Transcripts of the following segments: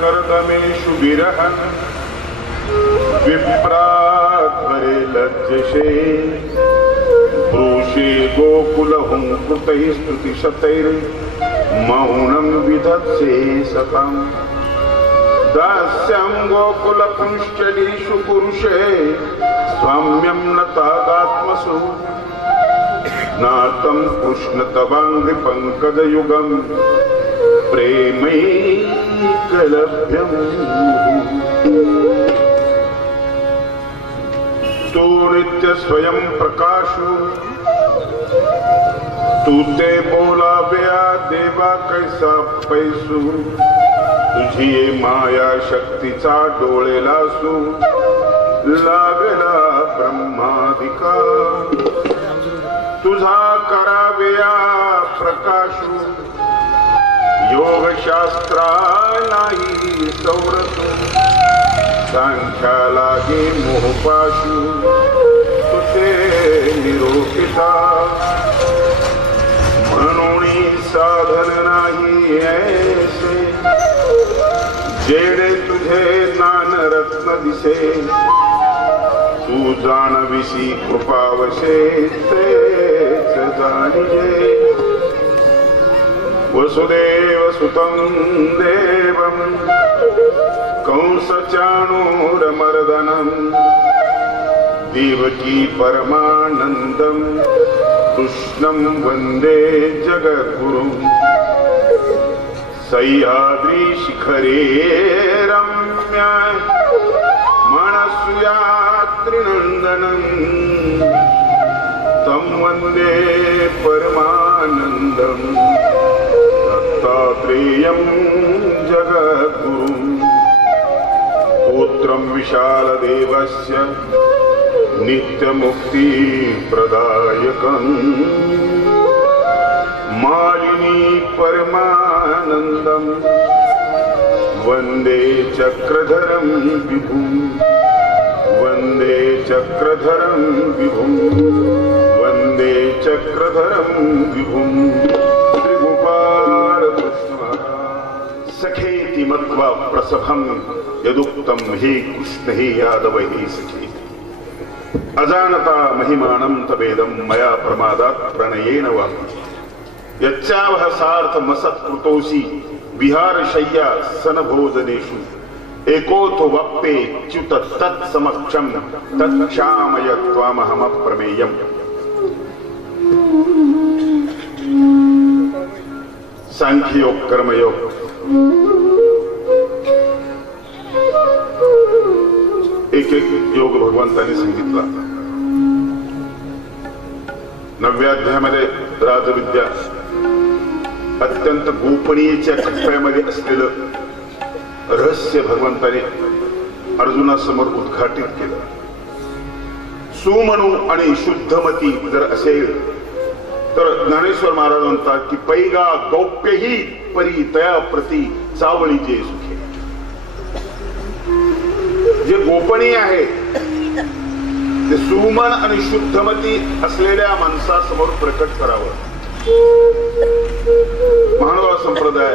कर्दमेषु विरहन् विप्राध्वरे लज्जसे पुरुषे गोकुलहुंकृतैः स्तुतिशतैर्मौनं विधत्से सताम् दास्यं गोकुलपुंश्चलीषु पुरुषे स्वाम्यं न तादात्मसु नातं कृष्णतवाङ्घ्रिपङ्कजयुगम् प्रेमैकलभ्यम् तू नित्य स्वयं प्रकाशु तू ते बोलाव्या देवा कैसा पैसू तुझी माया शक्तीचा डोळेलासू लागला ब्रह्मादिका तुझा कराव्या प्रकाशू योग शास्त्रा नाही सौरसू सांख्या लागे मोहपाशू तुझे निरोपिता म्हणून साधन नाही ऐसे जेणे तुझे नानरत्न दिसे तू जाणविसी कृपावशे तेच जाणिजे वसुदेव सुतं देवं कंसचाणूरमर्दनं देवकी परमानन्दं कृष्णं वन्दे जगद्गुरुं सह्याद्री शिखरे रम्य मनस्यात्रिनन्दनं तं वन्दे परमानन्दं दत्तात्रेयं जगद्गुरुं पुत्रं विशालदेवस्य नित्यमुक्तिप्रदायकं मालिनी परमानन्दं वन्दे चक्रधरं विभुं वन्दे चक्रधरं विभुं वन्दे चक्रधरं विभुं श्रीगोपाल कृष्ण सखेति मत्वा प्रसभं यदुक्तं हे कृष्ण हे यादव हे सखे अजानता महिमानं तवेदं मया प्रमादात् प्रणयेन वा यच्चावह सार्थ मसत्कृतोषि विहारशय्या सनभोजनेषु एकोऽथो वप्पे च्युत तत्समक्षं तत्क्षामय त्वामहमप्रमेयम् सांख्ययोग कर्मयोग एक एक योग भगवंतांनी सांगितला 9व्या अध्यायामध्ये राजविद्या अत्यंत गोपनीयच्या टप्प्यामध्ये असलेलं रहस्य भगवंताने अर्जुनासमोर उद्घाटित केलं. सुमनू आणि शुद्धमती जर असेल तर ज्ञानेश्वर महाराज म्हणतात की पैगा गौप्यही परी तया प्रती चावळी जे सुखे. जे गोपनीय आहे ते सुमन आणि शुद्धमती असलेल्या माणसासमोर प्रकट करावं. महानुभाव संप्रदाय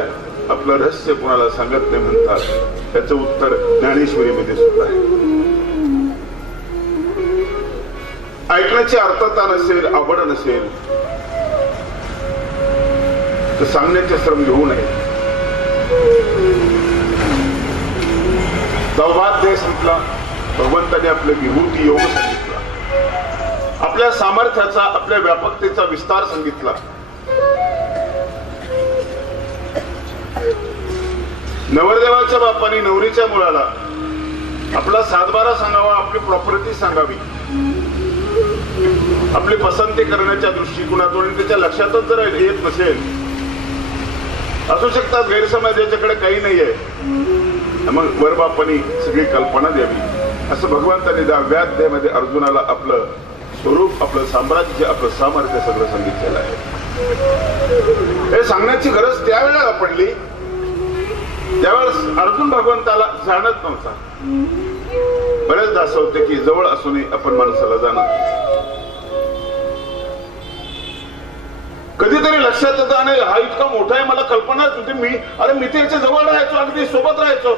आपलं रहस्य कोणाला सांगत नाही म्हणतात. त्याचं उत्तर ज्ञानेश्वरीमध्ये सुद्धा आहे. ऐकण्याची अर्थता नसेल आवड नसेल तर सांगण्याचे श्रम घेऊ नये. दौभाग्य सांगितला भगवंताने आपले विभूती योग सांगितला. आपल्या सामर्थ्याचा आपल्या व्यापकतेचा विस्तार सांगितला. नवरदेवाच्या बापाने नवरीच्या मुलाला आपला सातबारा सांगावा, आपली प्रॉपर्टी सांगावी, आपली पसंती करण्याच्या दृष्टिकोनातून त्याच्या लक्षातच जर येत नसेल, असू शकतात गैरसमज याच्याकडे काही नाहीये, मग वरबापानी सगळी कल्पना द्यावी. असं भगवंताने 10व्या अध्यायामध्ये अर्जुनाला आपलं स्वरूप, आपलं साम्राज्य, आपलं सामर्थ्य सगळं सांगितलेलं आहे. हे सांगण्याची गरज त्यावेळेला पडली त्यावेळेस अर्जुन भगवंताला जाणत नव्हता. बरेचदा असं होते की जवळ असूनही आपण माणसाला जाणत. कधीतरी लक्षात येतं आणि हा इतका मोठा आहे मला कल्पना होती. मी त्याच्या जवळ राहायचो, अगदी सोबत राहायचो.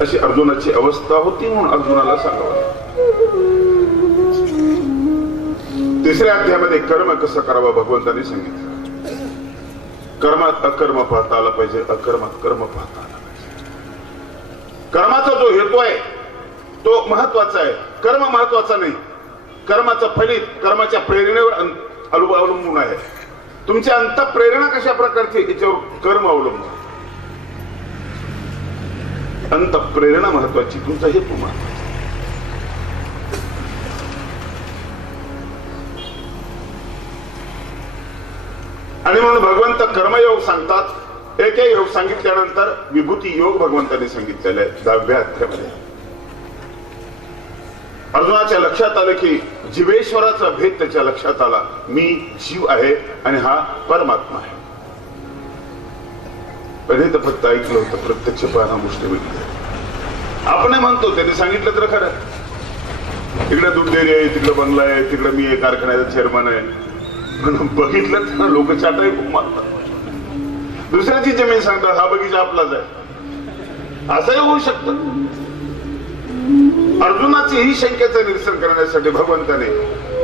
अशी अर्जुनाची अवस्था होती म्हणून अर्जुनाला सांगावं. तिसऱ्या अध्यायामध्ये कर्म कसं करावं भगवंतांनी सांगितलं. कर्मात अकर्म पाहता आला पाहिजे, अकर्मात कर्म पाहता आला पाहिजे. कर्माचा जो हेतू आहे तो महत्वाचा आहे, कर्म महत्वाचा नाही. कर्माचं फलित कर्माच्या प्रेरणेवर अवलंबून आहे. तुमची अंत प्रेरणा कशा प्रकारची याच्यावर कर्म अवलंबून. अंत प्रेरणा महत्वाची, तुमचा हेतू महत्वाचा. आणि म्हणून भगवंत कर्मयोग सांगतात. एक योग सांगितल्यानंतर विभूती योग भगवंतांनी सांगितलेला आहे 10व्या अध्यायामध्ये. अर्जुनाच्या लक्षात आलं की जीवेश्वराचा भेद त्याच्या लक्षात आला. मी जीव आहे आणि हा परमात्मा आहे. पहिले तर फक्त ऐकलं होतं, प्रत्यक्ष पाहणं गोष्ट वेगळी. आपण म्हणतो त्यांनी सांगितलं तर खरं. तिकडे दूध डेअरी आहे, तिकडे बंगला आहे, तिकडे मी कारखान्याचा चेअरमन आहे. पण बघितलं तर लोक चाटाही खूप मारतात. दुसऱ्याची जमीन सांगतात हा बगीचा आपलाच आहे. असंही होऊ शकतं. अर्जुनाची ही शंकेचं निरसन करण्यासाठी भगवंताने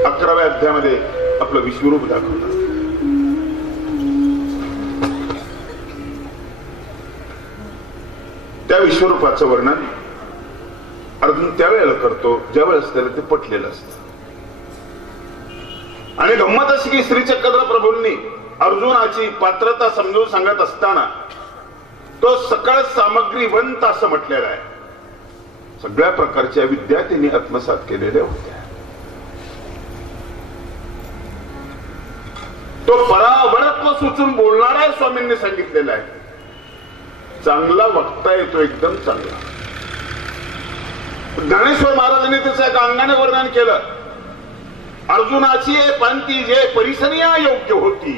11व्या अध्यायामध्ये आपलं विश्वरूप दाखवलं. त्या विश्वरूपाचं वर्णन अर्जुन त्यावेळेला करतो ज्यावेळेस त्याला ते पटलेलं असतं. आणि गंमत अशी की श्रीचक्र प्रभूंनी अर्जुनाची पात्रता समजून सांगत असताना तो सकळ सामग्रीवंत असं म्हटलेला आहे. सगळ्या प्रकारच्या विद्या त्यांनी आत्मसात केलेल्या होत्या. तो परावरत्व सुचून बोलणारा आहे स्वामींनी सांगितलेला आहे. चांगला वक्ता येतो, एकदम चांगला. ज्ञानेश्वर महाराजांनी त्याचं एका अंगाने वर्णन केलं. अर्जुनाची पंक्ती जे परिसनीय योग्य होती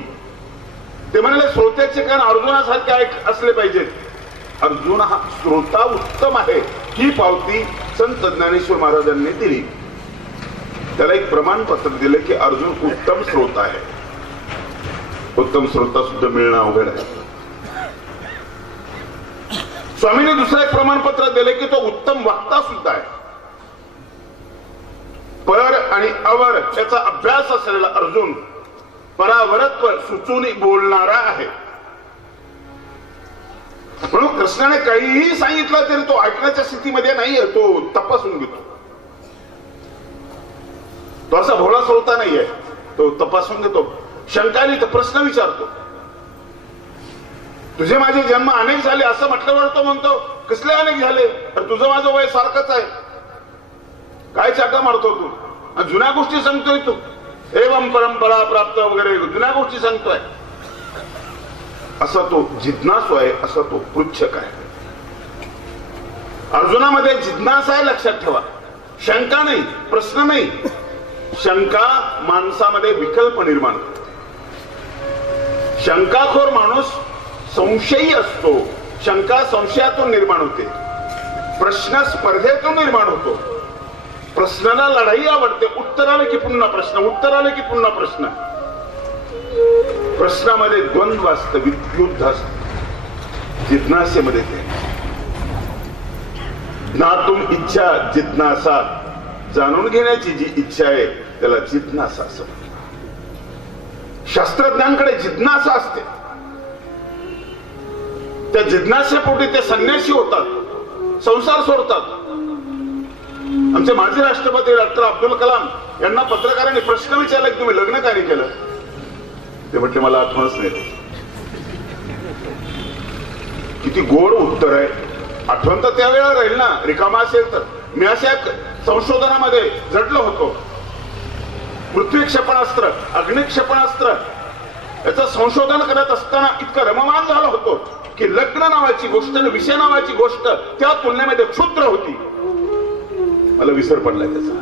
ते म्हणाले श्रोत्याचे कान अर्जुनासारखे असले पाहिजेत. अर्जुन हा श्रोता उत्तम आहे ही पावती संत ज्ञानेश्वर महाराजांनी दिली. त्याला एक प्रमाणपत्र दिले की अर्जुन उत्तम श्रोता आहे. उत्तम श्रोता सुद्धा मिळणं अवघड आहे. स्वामींनी दुसरं एक प्रमाणपत्र दिले की तो उत्तम वक्ता सुद्धा आहे. पर आणि अवर याचा अभ्यास असलेला अर्जुन परावरत्व सुचून बोलणारा आहे. म्हणून कृष्णाने काहीही सांगितलं तरी तो ऐकण्याच्या स्थितीमध्ये नाहीये. तो तपासून घेतो. तो असा भोळा श्रोता नाहीये. तो तपासून घेतो. शंकाली तर प्रश्न विचारतो. तुझे माझे जन्म अनेक झाले असं म्हटल्यावर तो म्हणतो कसले अनेक झाले. तर तुझं माझं वय सारखंच आहे. काय चाका मारतो तू. जुन्या गोष्टी सांगतोय तू. एवं परंपरा प्राप्त वगैरे जुन्या गोष्टी सांगतोय. असा तो जिज्ञासू आहे. असा तो पृच्छक आहे. अर्जुनामध्ये जिज्ञासा आहे. लक्षात ठेवा. शंका नाही, प्रश्न नाही. शंका माणसामध्ये विकल्प निर्माण करते. शंकाखोर माणूस संशयी असतो. शंका संशयातून निर्माण होते. प्रश्न स्पर्धेतून निर्माण होतो. प्रश्नाला लढाई आवडते. उत्तर आले की पुन्हा प्रश्न, उत्तर आले की पुन्हा प्रश्न. प्रश्नामध्ये द्वंद्व असतं, युद्ध असतं. जिज्ञासेमध्ये ते ज्ञातुम इच्छा जिज्ञासा, जाणून घेण्याची जी इच्छा आहे त्याला जिज्ञासा असं म्हणतात. शास्त्रज्ञांकडे जिज्ञासा असते. त्या जिज्ञासेपोटी ते संन्यासी होतात, संसार सोडतात. आमचे माजी राष्ट्रपती डॉक्टर अब्दुल कलाम यांना पत्रकारांनी प्रश्न विचारला की तुम्ही लग्न का नाही केलं. ते म्हटले मला आठवणच नाही. किती गोड उत्तर आहे. आठवण तर त्यावेळेला राहील ना, रिकामा असेल तर. मी अशा संशोधनामध्ये जडलो होतो. पृथ्वी क्षेपणास्त्र, अग्नि क्षेपणास्त्र याचं संशोधन करत असताना इतकं रममान झालं होतो की लग्न नावाची गोष्ट, विषय नावाची गोष्ट त्या तुलनेमध्ये क्षुद्र होती. मला विसर पडलाय त्याचा.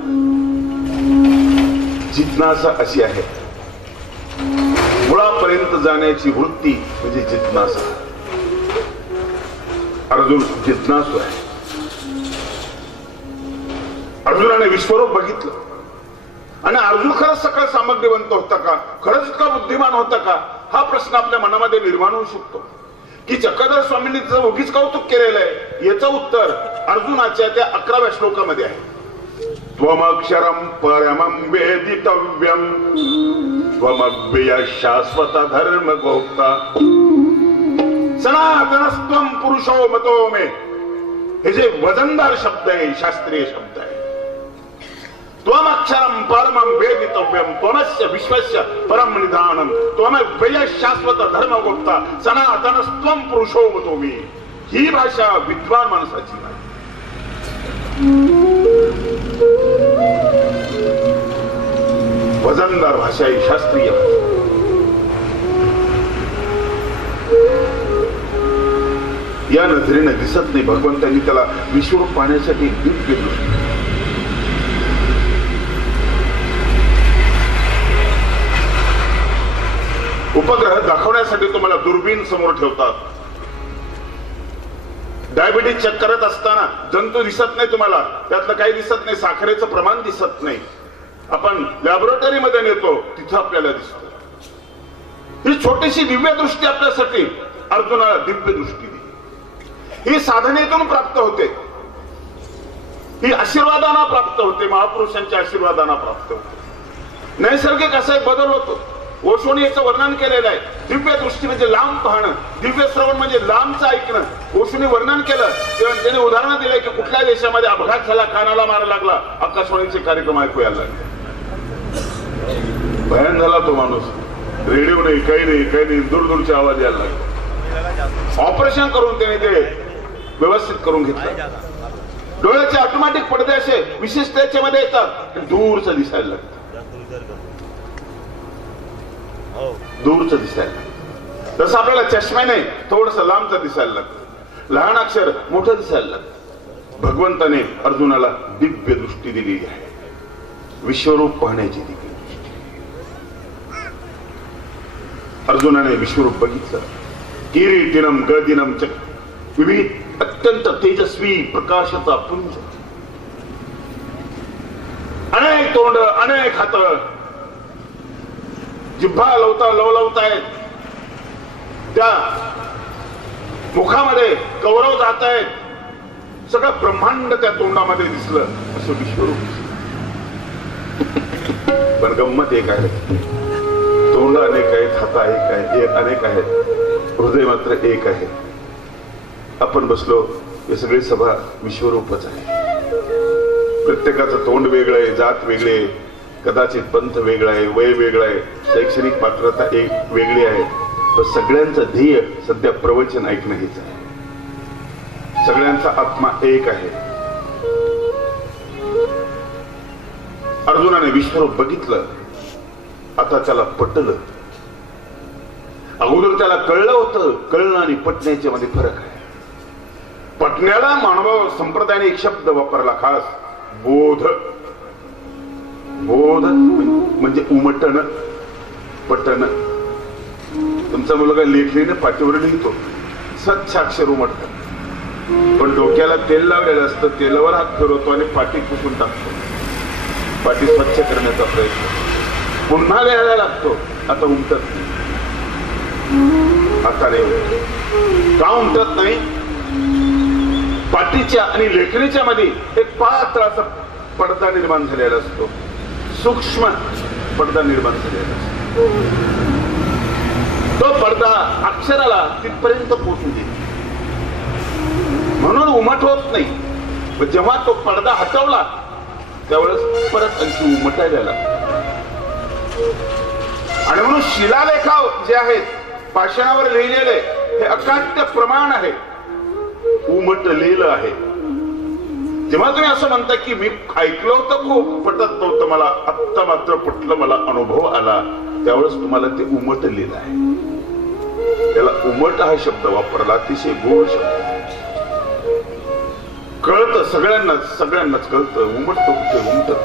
जिज्ञासा अशी आहे. मुळापर्यंत जाण्याची वृत्ती म्हणजे जिज्ञासा. अर्जुन जिज्ञासू आहे. अर्जुनाने विश्वरूप बघितलं आणि अर्जुन खरंच सकळ सामग्रीवंत होता का, खरंच इतका बुद्धिमान होता का, हा प्रश्न आपल्या मनामध्ये निर्माण होऊ शकतो. की चक्रधर स्वामींनी जर उगीच कौतुक केलेलं आहे याचं उत्तर अर्जुनाच्या त्या 11व्या श्लोकामध्ये आहे. त्वमक्षरं परमं वेदितव्यं त्वमव्यय शाश्वत धर्म गोप्ता सनातनस्त्वं पुरुषो मतो मे. हे जे वजनदार शब्द आहे, शास्त्रीय शब्द आहे. त्वमक्षरं परमं वेदितव्यं त्वमस्य विश्वस्य परम निधानं त्वमव्यय शाश्वत धर्म गोप्ता सनातनस्त्वं पुरुषो मतो मे. ही भाषा विद्वान माणसाची नाही. वजनदार भाषा ही शास्त्रीय भाषा. या नजरेने दिसत नाही. भगवंतांनी त्याला विश्वरूप पाहण्यासाठी दिव्य दृष्टी. उपग्रह दाखवण्यासाठी तुम्हाला दुर्बीण समोर ठेवतात. डायबिटीज चेक करत असताना जंतू दिसत नाही तुम्हाला, त्यातलं काही दिसत नाही, साखरेचं प्रमाण दिसत नाही. आपण लॅबोरेटरीमध्ये नेतो, तिथं आपल्याला दिसतं. ही छोटीशी दिव्य दृष्टी आपल्यासाठी अर्जुनाला दिव्य दृष्टी दिली. ही साधनेतून प्राप्त होते. ही आशीर्वादांना प्राप्त होते. महापुरुषांच्या आशीर्वादांना प्राप्त होते. नैसर्गिक असा एक बदल होतो. ओशोने याचं वर्णन केलेलं आहे. दिव्य दृष्टी म्हणजे लांब पाहणं, दिव्य श्रवण म्हणजे लांबचं ऐकणं. ओशोने वर्णन केलं तेव्हा त्याने उदाहरण दिलंय की कुठल्या देशामध्ये अपघात झाला, कानाला मारा लागला, आकाशवाणीचे कार्यक्रम ऐकू यायला लागले. भयान झाला तो माणूस. रेडिओ नाही, काही नाही, काही नाही, दूरदूरचे आवाज यायला लागले. ऑपरेशन करून त्याने ते व्यवस्थित करून घेतलं. डोळ्याचे ऑटोमॅटिक पडदे असे विशिष्ट याच्यामध्ये येतात, दूरचं दिसायला लागतं. दूरचं दिसायला. तसं आपल्याला चष्म्याने थोडस लांबचं दिसायला लागतं. लहान अक्षर मोठं दिसायला लागतं. भगवंताने अर्जुनाला दिव्य दृष्टी दिलेली आहे. विश्वरूप पाहण्याची दिव्य दृष्टी. अर्जुनाने विश्वरूप बघितलं. किरीटिनम गदिनम च विविध अत्यंत तेजस्वी प्रकाशाचा पुंज. अनेक तोंड, अनेक हात, जिव्हा लवलवतायत. त्या मुखामध्ये कौरव जात आहेत. सगळं ब्रह्मांड त्या तोंडामध्ये दिसलं. असं विश्वरूप दिसलं. पण गंमत एक आहे, तोंड अनेक आहेत, हात एक आहे, अनेक आहेत, हृदय मात्र एक आहे. आपण बसलो, हे सगळी सभा विश्वरूपच आहे. प्रत्येकाचं तोंड वेगळं आहे, जात वेगळी आहे, कदाचित पंथ वेगळा आहे, वय वेगळं आहे, शैक्षणिक पात्रता एक वेगळी आहे. पण सगळ्यांचं ध्येय सध्या प्रवचन ऐकणं हेच आहे. सगळ्यांचा आत्मा एक आहे. अर्जुनाने विश्वरूप बघितलं. आता त्याला पटलं. अगोदर त्याला कळलं होतं. कळणं आणि पटण्याच्या मध्ये फरक आहे. पटण्याला मानव संप्रदायाने एक शब्द वापरला खास, बोध. बोध म्हणजे उमटण, पटण. तुमचा मुलगा लेखणीने पाठीवर लिहितो, स्वच्छ अक्षर उमटतं. पण डोक्याला तेल लावलेलं असतं, तेलावर हात फिरवतो आणि पाठी पुसून टाकतो. पाठी स्वच्छ करण्याचा प्रयत्न पुन्हा लिहायला लागतो. आता उमटत नाही. आता नाही उमटत. का उमटत नाही? पाठीच्या आणि लेखणीच्या मध्ये एक पात्र असा पडदा निर्माण झालेला असतो. सूक्ष्म पडदा निर्माण झालेला असतो. तो पडदा अक्षराला तिथपर्यंत पोहोचू दे, म्हणून उमट होत नाही. जेव्हा तो पडदा हटवला त्यावेळेस परत आणखी उमटायला लागला. आणि म्हणून शिलालेखाव जे आहेत, पाषाणावर लिहिलेले, हे अकाट्य प्रमाण आहे, उमटलेलं आहे. जेव्हा तुम्ही असं म्हणता की मी ऐकलं होतं, खूप पटत नव्हतं मला, आत्ता मात्र पटलं, मला अनुभव आला, त्यावेळेस तुम्हाला ते उमटलेलं आहे. त्याला उमट हा शब्द वापरला, अतिशय गोड शब्द. कळतं सगळ्यांनाच, सगळ्यांनाच कळतं. उमटतं कुठे? उमटत.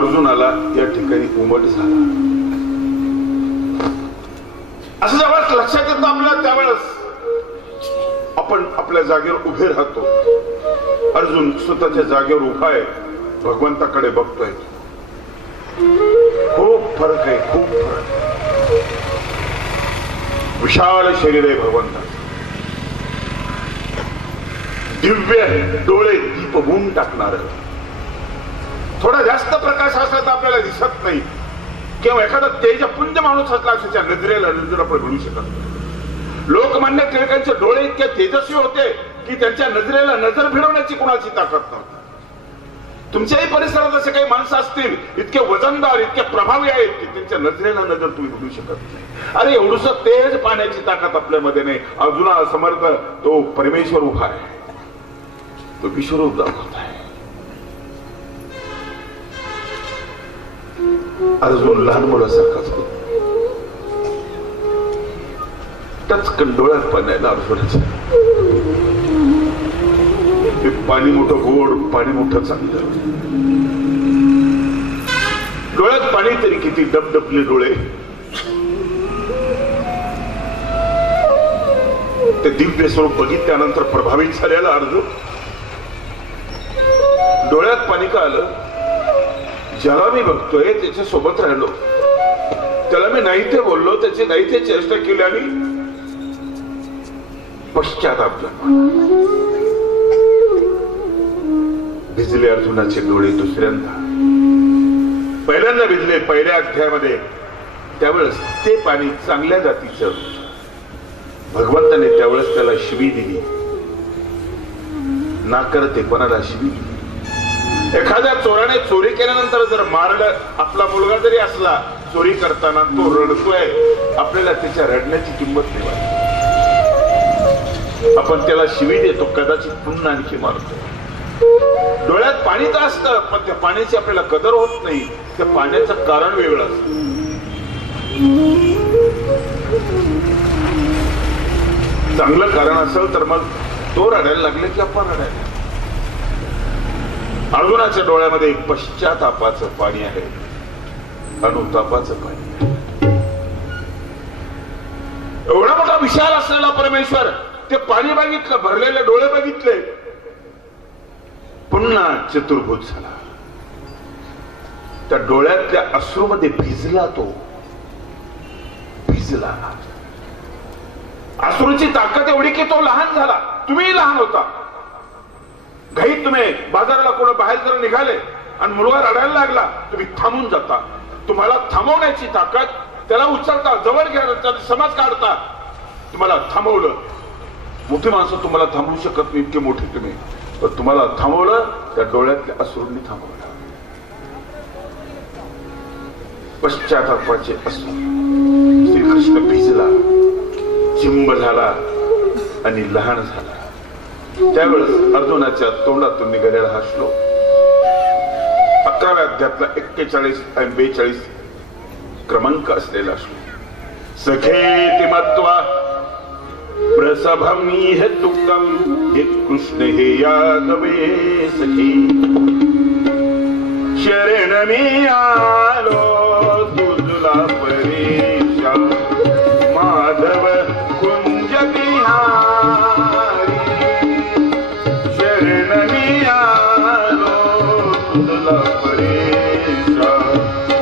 अर्जुनाला या ठिकाणी उमट झाला. असं जेव्हा लक्षात येतं आपल्याला त्यावेळेस आपण आपल्या जागेवर उभे राहतो. अर्जुन स्वतःच्या जागेवर उभा आहे, भगवंताकडे बघतोय. खूप फरक आहे, खूप फरक आहे. विशाल शरीर आहे भगवंता, दिव्य डोळे दीपवून टाकणार. थोडा जास्त प्रकाश असला तर आपल्याला दिसत नाही, किंवा एखादा तेजपुंज माणूस असला त्याच्या नजरेला नजर आपण घडू शकत नाही. लोकमान्य टिळकांचे डोळे इतके तेजस्वी होते की त्यांच्या नजरेला नजर भिडवण्याची कोणाची ताकद नव्हती. तुमच्याही परिसरात असे काही माणसं असतील इतके वजनदार, इतके प्रभावी आहेत की त्यांच्या नजरेला नजर तुम्ही घडू शकत नाही. अरे एवढूस तेज पाण्याची ताकद आपल्यामध्ये नाही. अर्जुना समर्थ तो परमेश्वर उभा आहे, तो विश्वरूप दाखवत आहे. अर्जुन लहान मुलासारखाच होतो. टचकन डोळ्यात पाण्याला अर्जुनाच्या पाणी मोठं गोड, पाणी मोठं चांगलं. डोळ्यात पाणी तरी किती डबडबले डोळे. ते दिव्य स्वरूप बघितल्यानंतर प्रभावित झालेला अर्जुन. डोळ्यात पाणी का आलं? ज्याला मी बघतोय त्याच्या सोबत राहिलो, त्याला मी नाही ते बोललो, त्याची नाही ते चेष्टा केली आणि पश्चाताप झाला. भिजले अर्जुनाचे डोळे दुसऱ्यांदा. पहिल्यांदा भिजले पहिल्या अध्यायामध्ये, त्यावेळेस ते पाणी चांगल्या जातीचं. भगवंताने त्यावेळेस त्याला शिवी दिली. ना करते कोणाला शिवी दिली. एखाद्या चोराने चोरी केल्यानंतर जर मारलं, आपला मुलगा जरी असला चोरी करताना तो रडतोय, आपल्याला त्याच्या रडण्याची किंमत नाही वाटत. आपण त्याला शिवी देतो, कदाचित पुन्हा आणखी मारतो. डोळ्यात पाणी तर असतं, पण त्या पाण्याची आपल्याला कदर होत नाही. त्या पाण्याचं कारण वेगळं असतं. चांगलं कारण असेल तर मग तो रडायला लागले की आपण रडायला. अर्जुनाच्या डोळ्यामध्ये पश्चातापाचं पाणी आहे, अनुतापाचं पाणी आहे. एवढा मोठा विशाल असलेला परमेश्वर, ते पाणी बघितलं, भरलेले डोळे बघितले, पुन्हा चतुर्भुज झाला. त्या डोळ्यातल्या अश्रूमध्ये भिजला. तो भिजला. अश्रूची ताकद एवढी की तो लहान झाला. तुम्ही लहान होता. घाईत तुम्ही बाजाराला कोण बाहेर जर निघाले आणि मुलगा रडायला लागला, तुम्ही थांबून जाता. तुम्हाला थांबवण्याची ताकद, त्याला उचलता, जवळ घ्या, समाज काढता. तुम्हाला थांबवलं. मोठी माणसं तुम्हाला थांबवू शकत नाही, इतके मोठे तुम्ही. पण तुम्हाला थांबवलं, त्या डोळ्यातल्या अश्रूंनी थांबवलं. पश्चातापाचे अश्रू. श्रीकृष्ण भिजला, चिंब झाला आणि लहान झाला. त्यावेळेस अर्जुनाच्या तोंडातून निघालेला हा श्लोक 11व्या अध्यायातला 41 आणि 42 क्रमांक असलेला श्लोक. सखेति मत्वा प्रसभमिह दुःखं यत् कृष्ण हे यादवे सखी. शरण में आलो तुझला परेशा, माधव कुंज बिहारी. शरण में आलो तुझला परेशा,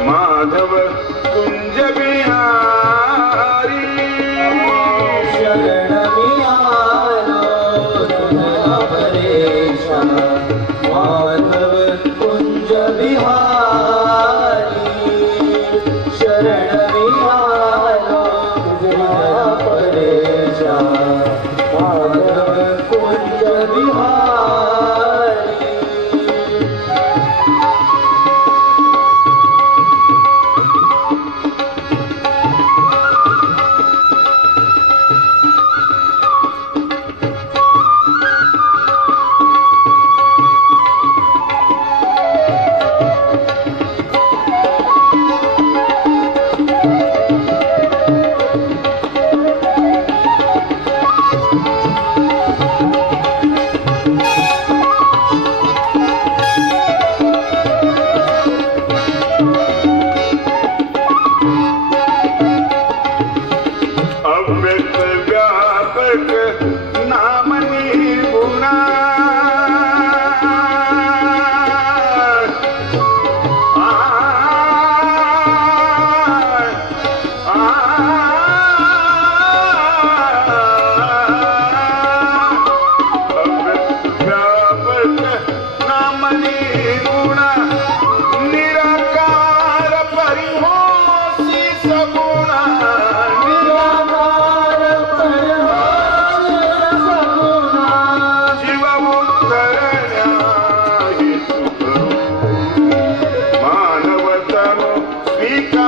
माधव कुंज बिहारी. शरण में आलो तुझला परेशा, माधव कुंज बिहारी. शरण में आलो तुझला परेशा, माधव कुंज बिहारी. मनी गुण निराकार परिहोसी सगुण निराकार परिहोसी सगुण जीव उद्धरण्या हेतू करून मानवतनु स्वीकारी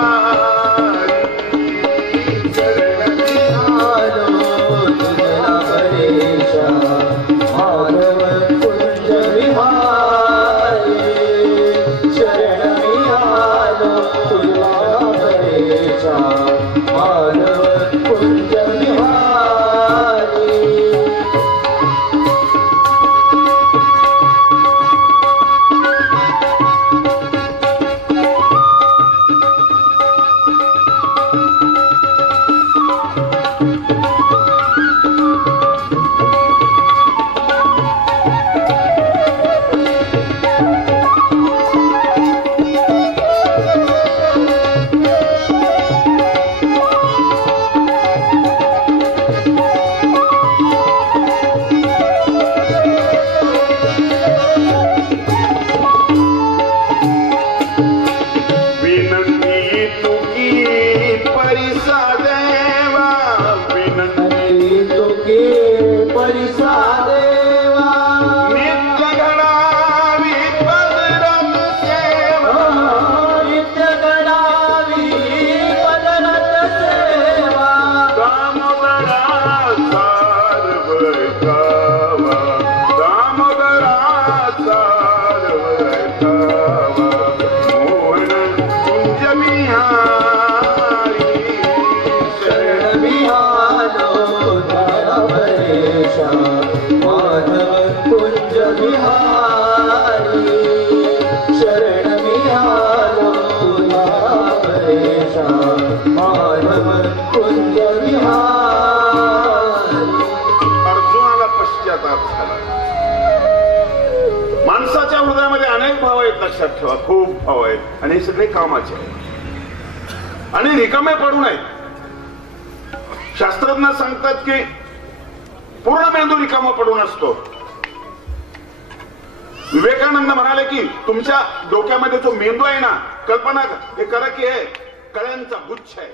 शरणमी आलो तुझ्या परेशा माधव कुंज विहारी शरणमी आलो तुझ्या परेशा माधव कुंज विहारी विनंती तुकी परिसा देवा विनंती तुके परिसा देवा नित्य घडावी पदरत सेवा नित्य गणावी पदरत सेवा दामोदरा सार्वकावा दामोदरा सार्वकावा मोहन कुंज बिहारी शरणमी आलो तुझ्या परेशा माधव कुंज विहारी शरणमी आलो तुझ्या परेशा माधव कुंज विहारी अर्जुनाला पश्चाताप झाला. माणसाच्या हृदयामध्ये अनेक भाव आहेत, लक्षात ठेवा, खूप भाव आहेत आणि हे सगळे कामाचे आहेत आणि रिकामे पडू नयेत. शास्त्रज्ञ सांगतात की पूर्ण मेंदू रिकामा पडून असतो. विवेकानंद म्हणाले की तुमच्या डोक्यामध्ये जो मेंदू आहे ना, कल्पना हे करा की हे कळ्यांचा गुच्छ आहे.